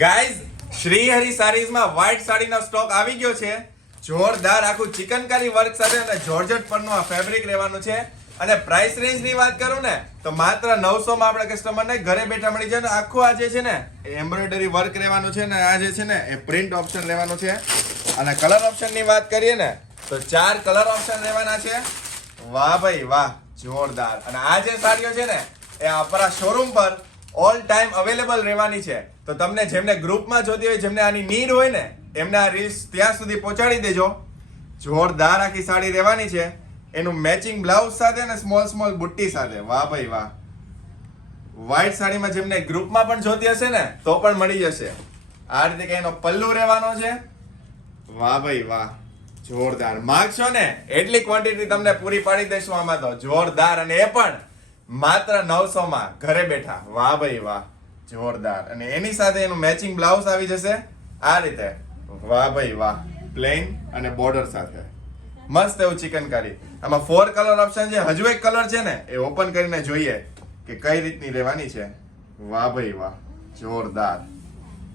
Guys Shri Hari સારીઝમાં white સાડીનો stock આવી ગયો છે. જોરદાર આખું ચિકનકારી વર્ક સાથે અને જોર્જેટ પરનું આ ફેબ્રિક રહેવાનું છે. અને પ્રાઇસ રેન્જ ની વાત કરું ને તો માત્ર 900 માં આપણે કસ્ટમરને ઘરે બેઠા મળી જાય. આખું આ જે છે ને એમ્બ્રોઇડરી વર્ક રહેવાનું છે ને આ જે છે ને એ પ્રિન્ટ ઓપ્શન રહેવાનું છે. અને કલર ઓપ્શન ની વાત કરીએ ને તો 4 કલર ઓપ્શન રહેવાના છે. વાહ ભાઈ વાહ, જોરદાર. અને આ જે સાડીઓ છે ને એ આપણા શોરૂમ પર ઓલ ટાઈમ અવેલેબલ રહેવાની છે. તો તમને જેમને ગ્રુપમાં જોતી હોય, જેમને આની નીડ હોય ને એમને આ રીલ્સ ત્યાં સુધી પહોંચાડી દેજો. જોરદાર આખી સાડી રહેવાની છે, એનું મેચિંગ બ્લાઉઝ સાથે અને સ્મોલ બુટ્ટી સાથે. વાહ ભાઈ વાહ. વ્હાઈટ સાડીમાં જેમને ગ્રુપમાં પણ જોતી હશે ને તો પણ મળી જશે. આ રીતે કે એનો પલ્લુ રહેવાનો છે. વાહ ભાઈ વાહ, જોરદાર. માગશો ને એટલી ક્વોન્ટિટી તમને પૂરી પાડી દઈશું આમાં તો. જોરદાર. અને એ પણ માત્ર 900 માં ઘરે બેઠા. વાહ ભાઈ વાહ, જોરદાર. અને એની સાથે એનું મેચિંગ બ્લાઉઝ આવી જશે આ રીતે. વાહ ભાઈ વાહ, પ્લેન અને બોર્ડર સાથે મસ્ત એવું ચિકનકારી. આમાં 4 કલર ઓપ્શન છે. હજુ એક કલર છે ને એ ઓપન કરીને જોઈએ કે કઈ રીતની રહેવાની છે. વાહ ભાઈ વાહ, જોરદાર.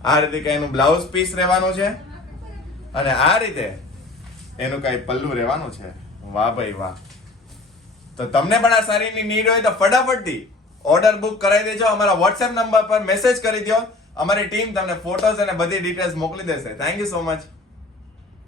આ રીતે કઈ એનું બ્લાઉઝ પીસ રહેવાનું છે અને આ રીતે એનું કઈ પલ્લુ રહેવાનું છે. વાહ ભાઈ વાહ. તો તમને પણ આ સાડીની નીડ હોય તો ફટાફટથી ઓર્ડર બુક કરાવી દેજો. અમારા WhatsApp નંબર પર મેસેજ કરી દો. અમારી ટીમ તમને ફોટોઝ અને બધી ડિટેલ્સ મોકલી દેશે. Thank you so much.